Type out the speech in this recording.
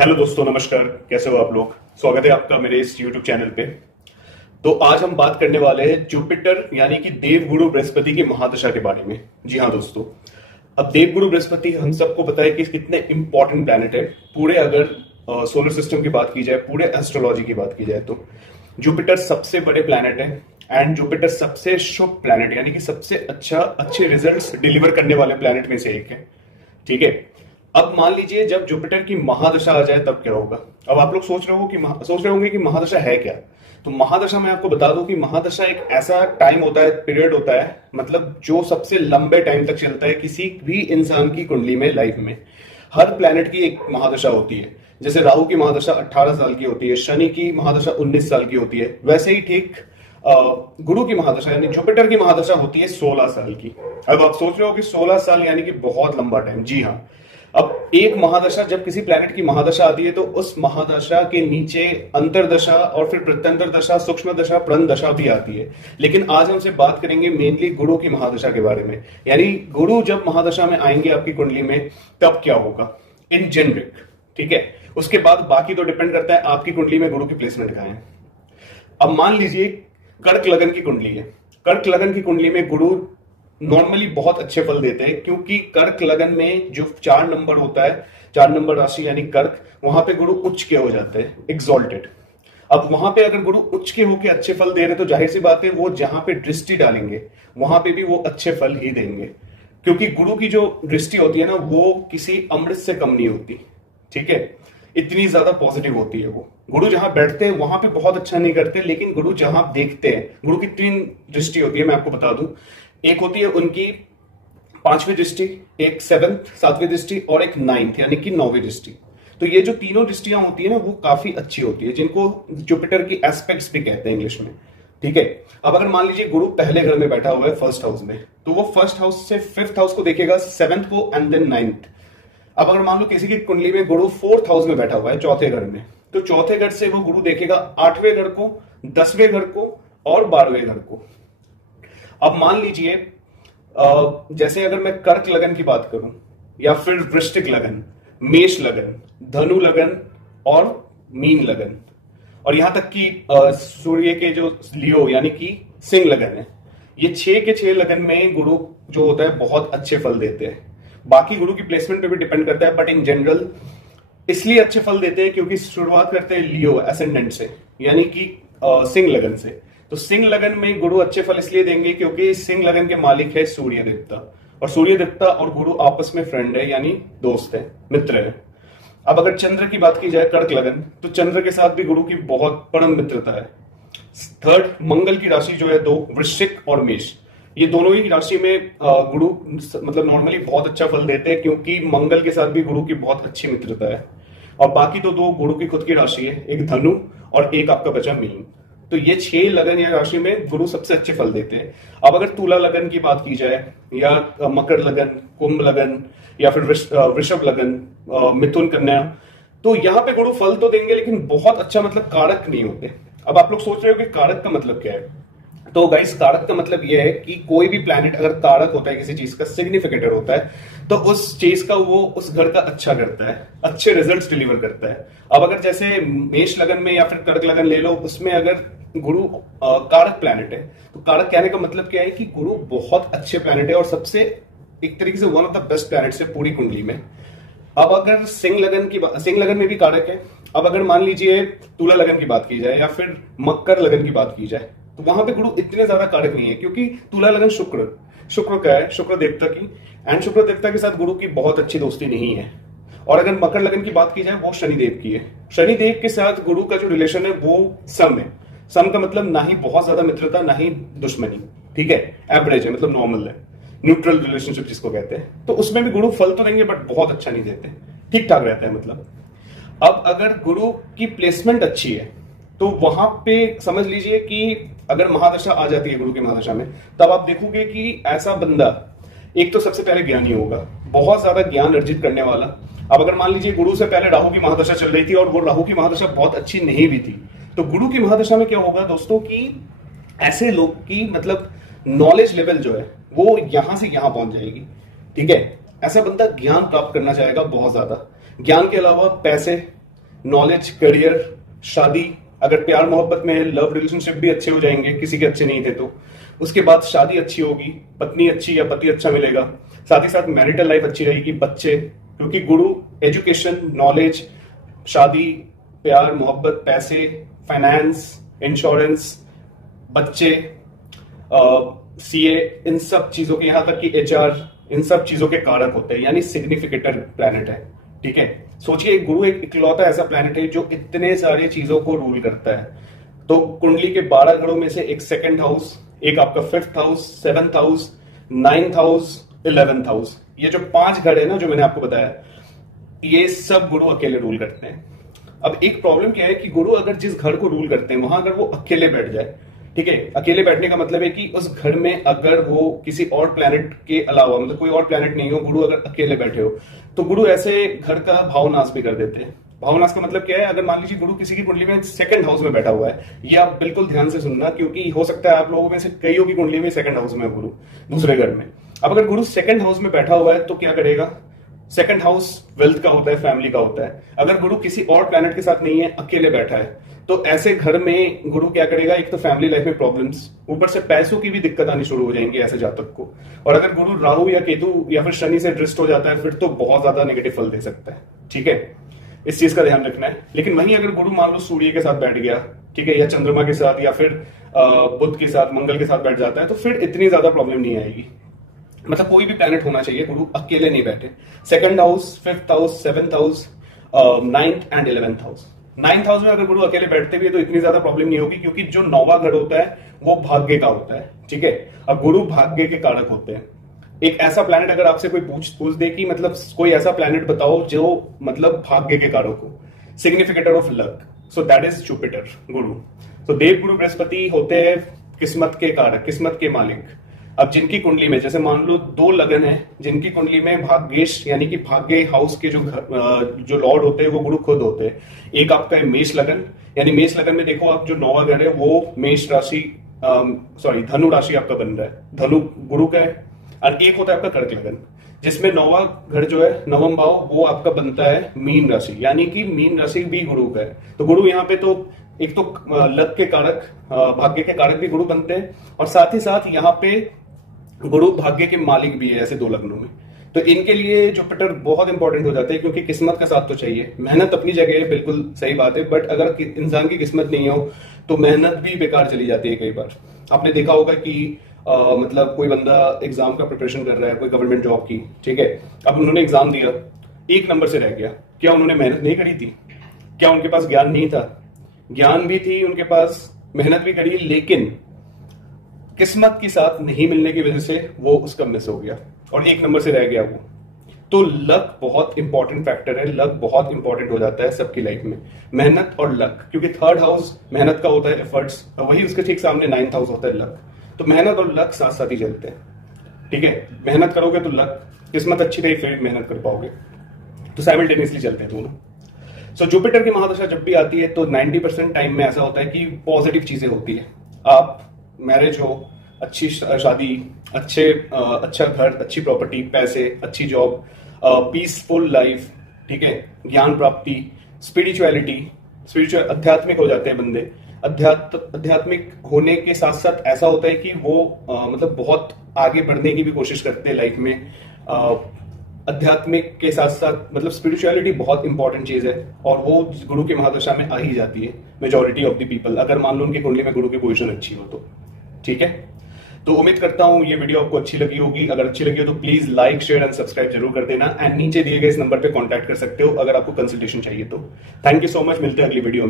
Hello दोस्तों, नमस्कार। कैसे हो आप लोग? स्वागत है आपका मेरे इस YouTube चैनल पे। तो आज हम बात करने वाले हैं जुपिटर यानी कि देवगुरु बृहस्पति की महादशा के बारे में। जी हाँ दोस्तों, अब देवगुरु बृहस्पति हम सबको पता है कि कितने इंपॉर्टेंट प्लैनेट है पूरे, अगर सोलर सिस्टम की बात की जाए, पूरे एस्ट्रोलॉजी की बात की जाए तो जुपिटर सबसे बड़े प्लैनेट है एंड जुपिटर सबसे शुभ प्लैनेट यानी कि सबसे अच्छे रिजल्ट्स डिलीवर करने वाले प्लैनेट में से एक है। ठीक है, अब मान लीजिए जब जुपिटर की महादशा आ जाए तब क्या होगा। अब आप लोग सोच रहे होंगे कि महादशा है क्या। तो महादशा मैं आपको बता दूं कि महादशा एक ऐसा टाइम होता है, पीरियड होता है, मतलब जो सबसे लंबे टाइम तक चलता है किसी भी इंसान की कुंडली में, लाइफ में। हर प्लैनेट की एक महादशा होती है। जैसे राहु की महादशा 18 साल की होती है, शनि की महादशा 19 साल की होती है, वैसे ही ठीक गुरु की महादशा यानी जुपिटर की महादशा होती है 16 साल की। अब आप सोच रहे हो कि 16 साल यानी कि बहुत लंबा टाइम। जी हाँ, अब एक महादशा, जब किसी प्लैनेट की महादशा आती है तो उस महादशा के नीचे अंतरदशा और फिर प्रत्यंतर दशा, सूक्ष्म दशा, प्रण दशा भी आती है। लेकिन आज हम सिर्फ बात करेंगे मेनली गुरु की महादशा के बारे में, यानी गुरु जब महादशा में आएंगे आपकी कुंडली में तब क्या होगा इन जेनरिक। ठीक है, उसके बाद बाकी तो डिपेंड करता है आपकी कुंडली में गुरु की प्लेसमेंट कहां है। अब मान लीजिए कर्क लगन की कुंडली है। कर्क लगन की कुंडली में गुरु नॉर्मली बहुत अच्छे फल देते हैं, क्योंकि कर्क लगन में जो 4 नंबर होता है, 4 नंबर राशि यानी कर्क, वहां पे गुरु उच्च के हो जाते हैं, एक्सॉल्टेड। अब वहां पे अगर गुरु उच्च के होकर अच्छे फल दे रहे तो जाहिर सी बात है वो जहां पे दृष्टि डालेंगे वहां पे भी वो अच्छे फल ही देंगे, क्योंकि गुरु की जो दृष्टि होती है ना वो किसी अमृत से कम नहीं होती। ठीक है, इतनी ज्यादा पॉजिटिव होती है वो। गुरु जहां बैठते हैं वहां पे बहुत अच्छा नहीं करते, लेकिन गुरु जहां देखते हैं, गुरु की 3 दृष्टि होती है, मैं आपको बता दूं। एक होती है उनकी 5वीं दृष्टि, एक 7th 7वीं दृष्टि और एक 9th यानी कि 9वीं दृष्टि। तो ये जो तीनों दृष्टियां होती है ना वो काफी अच्छी होती है, जिनको जुपिटर की एस्पेक्ट्स भी कहते हैं इंग्लिश में। ठीक है, अब अगर मान लीजिए गुरु पहले घर में बैठा हुआ है फर्स्ट हाउस में, तो वो फर्स्ट हाउस से 5th हाउस को देखेगा, 7th को एंड देन 9th। अब अगर मान लो किसी की कुंडली में गुरु 4th हाउस में बैठा हुआ है, चौथे घर में, तो चौथे घर से वो गुरु देखेगा 8वें घर को, 10वें घर को और 12वें घर को। अब मान लीजिए जैसे अगर मैं कर्क लगन की बात करूं या फिर वृश्चिक लगन, मेष लगन, धनु लगन और मीन लगन, और यहां तक कि सूर्य के जो लियो यानी कि सिंह लगन है, ये 6 के 6 लगन में गुरु जो होता है बहुत अच्छे फल देते हैं। बाकी गुरु की प्लेसमेंट पे भी डिपेंड करता है, बट इन जनरल इसलिए अच्छे फल देते हैं क्योंकि शुरुआत करते हैं लियो एसेंडेंट से यानी कि सिंह लगन से। तो सिंह लगन में गुरु अच्छे फल इसलिए देंगे क्योंकि सिंह लगन के मालिक है सूर्य देवता, और सूर्य देवता और गुरु आपस में फ्रेंड है यानी दोस्त है, मित्र है। अब अगर चंद्र की बात की जाए कर्क लगन, तो चंद्र के साथ भी गुरु की बहुत परम मित्रता है। 3rd मंगल की राशि जो है 2, वृश्चिक और मेष, ये दोनों ही राशि में गुरु मतलब नॉर्मली बहुत अच्छा फल देते हैं, क्योंकि मंगल के साथ भी गुरु की बहुत अच्छी मित्रता है। और बाकी तो 2 गुरु की खुद की राशि है, एक धनु और एक आपका बचा मीन। तो ये 6 लगन या राशि में गुरु सबसे अच्छे फल देते हैं। अब अगर तुला लगन की बात की जाए या मकर लगन, कुंभ लगन या फिर वृषभ लगन, मिथुन, कन्या, तो यहां पे गुरु फल तो देंगे लेकिन बहुत अच्छा मतलब कारक नहीं होते। अब आप लोग सोच रहे हो कि कारक का मतलब क्या है। तो गाइस, कारक का मतलब यह है कि कोई भी प्लैनेट अगर कारक होता है, किसी चीज का सिग्निफिकेटर होता है, तो उस चीज का वो उस घर का अच्छा करता है, अच्छे रिजल्ट्स डिलीवर करता है। अब अगर जैसे मेष लगन में या फिर कर्क लगन ले लो, उसमें अगर गुरु कारक प्लैनेट है, तो कारक कहने का मतलब क्या है कि गुरु बहुत अच्छे प्लैनेट है और सबसे एक तरीके से one of the best planets है पूरी कुंडली में। अब अगर सिंह लगन में भी कारक है। अब अगर मान लीजिए तुला लगन की बात की जाए या फिर मकर लगन की बात की जाए, तो वहां पे गुरु इतने ज्यादा कारक नहीं है, क्योंकि तुला लगन शुक्र का है, शुक्र देवता की, एंड शुक्र देवता के साथ गुरु की बहुत अच्छी दोस्ती नहीं है। और अगर मकर लगन की बात की जाए वो शनिदेव की है। शनिदेव के साथ गुरु का जो रिलेशन है वो सम है। सम का मतलब ना ही बहुत ज्यादा मित्रता ना ही दुश्मनी। ठीक है, एवरेज है, मतलब नॉर्मल है, न्यूट्रल रिलेशनशिप जिसको कहते हैं। तो उसमें भी गुरु फल तो देंगे बट बहुत अच्छा नहीं देते, ठीक ठाक रहता है मतलब। अब अगर गुरु की प्लेसमेंट अच्छी है तो वहां पे समझ लीजिए कि अगर महादशा आ जाती है गुरु की महादशा में, तब आप देखोगे कि ऐसा बंदा एक तो सबसे पहले ज्ञानी होगा, बहुत ज्यादा ज्ञान अर्जित करने वाला। अब अगर मान लीजिए गुरु से पहले राहु की महादशा चल रही थी और वो राहु की महादशा बहुत अच्छी नहीं भी थी, तो गुरु की महादशा में क्या होगा दोस्तों कि ऐसे लोग की मतलब नॉलेज लेवल जो है वो यहां से यहां पहुंच जाएगी। ठीक है, ऐसा बंदा ज्ञान प्राप्त करना चाहेगा बहुत ज्यादा। ज्ञान के अलावा पैसे, नॉलेज, करियर, शादी, अगर प्यार मोहब्बत में लव रिलेशनशिप भी अच्छे हो जाएंगे, किसी के अच्छे नहीं थे तो उसके बाद शादी अच्छी होगी, पत्नी अच्छी या पति अच्छा मिलेगा, साथ ही साथ मैरिटल लाइफ अच्छी रहेगी, बच्चे, क्योंकि गुरु एजुकेशन, नॉलेज, शादी, प्यार मोहब्बत, पैसे, फाइनेंस, इंश्योरेंस, बच्चे, सीए, इन सब चीजों के, यहां तक कि एचआर, इन सब चीजों के कारक होते हैं, यानी सिग्निफिकेटर प्लैनेट है। ठीक है, सोचिए गुरु एक इकलौता ऐसा प्लैनेट है जो इतने सारी चीजों को रूल करता है। तो कुंडली के 12 घरों में से एक सेकंड हाउस, एक आपका 5th house, 7th house, 9th house, 11th house, ये जो 5 घर है ना जो मैंने आपको बताया, ये सब गुरु अकेले रूल करते हैं। अब एक प्रॉब्लम क्या है कि गुरु अगर जिस घर को रूल करते हैं वहां अगर वो अकेले बैठ जाए, ठीक है, अकेले बैठने का मतलब है कि उस घर में अगर वो किसी और प्लैनेट के अलावा, मतलब कोई और प्लैनेट नहीं हो, गुरु अगर अकेले बैठे हो, तो गुरु ऐसे घर का भावनाश भी कर देते हैं। भावनाश का मतलब क्या है, अगर मान लीजिए गुरु किसी की कुंडली में 2nd हाउस में बैठा हुआ है, ये आप बिल्कुल ध्यान से सुनना, क्योंकि हो सकता है आप लोगों में से कईयों की कुंडली में 2nd हाउस में है गुरु, दूसरे घर में। अब अगर गुरु 2nd हाउस में बैठा हुआ है तो क्या करेगा, 2nd हाउस वेल्थ का होता है, फैमिली का होता है। अगर गुरु किसी और प्लैनेट के साथ नहीं है, अकेले बैठा है, तो ऐसे घर में गुरु क्या करेगा, एक तो फैमिली लाइफ में प्रॉब्लम्स, ऊपर से पैसों की भी दिक्कत आनी शुरू हो जाएंगी ऐसे जातक को। और अगर गुरु राहु या केतु या फिर शनि से दृष्ट हो जाता है, फिर तो बहुत ज्यादा नेगेटिव फल दे सकता है। ठीक है, इस चीज का ध्यान रखना है। लेकिन वहीं अगर गुरु मान लो सूर्य के साथ बैठ गया, ठीक है, या चंद्रमा के साथ, या फिर बुध के साथ, मंगल के साथ बैठ जाता है, तो फिर इतनी ज्यादा प्रॉब्लम नहीं आएगी। मतलब कोई भी प्लैनेट होना चाहिए, गुरु अकेले नहीं बैठे। 2nd house, 5th house, 7th house, 9th and 11th house. 9th house में अगर गुरु अकेले बैठते भी है तो इतनी ज्यादा प्रॉब्लम नहीं होगी, क्योंकि जो 9वां घर होता है वो भाग्य का होता है। ठीक है, अब गुरु भाग्य के कारक होते हैं। एक ऐसा प्लैनेट अगर आपसे कोई पूछ दे कि मतलब कोई ऐसा प्लैनेट बताओ जो मतलब भाग्य के कारक हो, significator of luck, so that is Jupiter, गुरु। तो देव गुरु बृहस्पति होते हैं किस्मत के कारक, किस्मत के मालिक। अब जिनकी कुंडली में, जैसे मान लो 2 लगन है, जिनकी कुंडली में भाग्येश यानी कि भाग्य हाउस के जो लॉर्ड होते हैं वो गुरु खुद होते हैं। एक आपका है मेष लगन, यानी मेष लगन में देखो आप जो 9वां घर है वो मेष राशि, धनु राशि आपका बन रहा है, धनु गुरु का है। और एक होता है आपका कर्क लगन, जिसमें 9वां घर जो है, 9वां भाव, वो आपका बनता है मीन राशि, यानी कि मीन राशि भी गुरु का है। तो गुरु यहाँ पे तो एक तो लक के कारक, भाग्य के कारक भी गुरु बनते हैं, और साथ ही साथ यहाँ पे गुरु भाग्य के मालिक भी है ऐसे 2 लग्नों में। तो इनके लिए जुपिटर बहुत इंपॉर्टेंट हो जाता है, क्योंकि किस्मत का साथ तो चाहिए। मेहनत अपनी जगह है, बिल्कुल सही बात है, बट अगर इंसान की किस्मत नहीं हो तो मेहनत भी बेकार चली जाती है कई बार। आपने देखा होगा कि मतलब कोई बंदा एग्जाम का प्रिपरेशन कर रहा है, कोई गवर्नमेंट जॉब की, ठीक है, अब उन्होंने एग्जाम दिया, 1 नंबर से रह गया, क्या उन्होंने मेहनत नहीं करी थी? क्या उनके पास ज्ञान नहीं था? ज्ञान भी थी उनके पास, मेहनत भी करी, लेकिन किस्मत के साथ नहीं मिलने की वजह से वो उसका मिस हो गया और 1 नंबर से रह गया वो। तो लक बहुत इंपॉर्टेंट फैक्टर है, लक बहुत इंपॉर्टेंट हो जाता है सबकी लाइफ में, मेहनत और लक, क्योंकि 3rd हाउस मेहनत का होता है, एफर्ट्स, वही उसके ठीक सामने 9th हाउस होता है लक। तो मेहनत और लक साथ साथ ही चलते हैं। ठीक है, मेहनत करोगे तो लक, किस्मत अच्छी रही फिर मेहनत कर पाओगे, तो साइमल्टेनियसली चलते हैं दोनों। सो जुपिटर की महादशा जब भी आती है तो 90% टाइम में ऐसा होता है कि पॉजिटिव चीजें होती है। आप मैरिज हो, अच्छी शादी, अच्छा घर, अच्छी प्रॉपर्टी, पैसे, अच्छी जॉब, पीसफुल लाइफ, ठीक है, ज्ञान प्राप्ति, स्पिरिचुअल आध्यात्मिक हो जाते हैं बंदे। आध्यात्मिक होने के साथ साथ ऐसा होता है कि वो मतलब बहुत आगे बढ़ने की भी कोशिश करते हैं लाइफ में। आध्यात्मिक के साथ साथ मतलब स्पिरिचुअलिटी बहुत इंपॉर्टेंट चीज है, और वो गुरु की महादशा में आ ही जाती है मेजॉरिटी ऑफ द पीपल, अगर मान लो उनकी कुंडली में गुरु की पोजीशन अच्छी हो तो। ठीक है, तो उम्मीद करता हूं ये वीडियो आपको अच्छी लगी होगी। अगर अच्छी लगी हो तो please like, share and subscribe जरूर कर देना, एंड नीचे दिए गए इस नंबर पे कांटेक्ट कर सकते हो अगर आपको कंसल्टेशन चाहिए तो। थैंक यू सो मच, मिलते हैं अगली वीडियो में।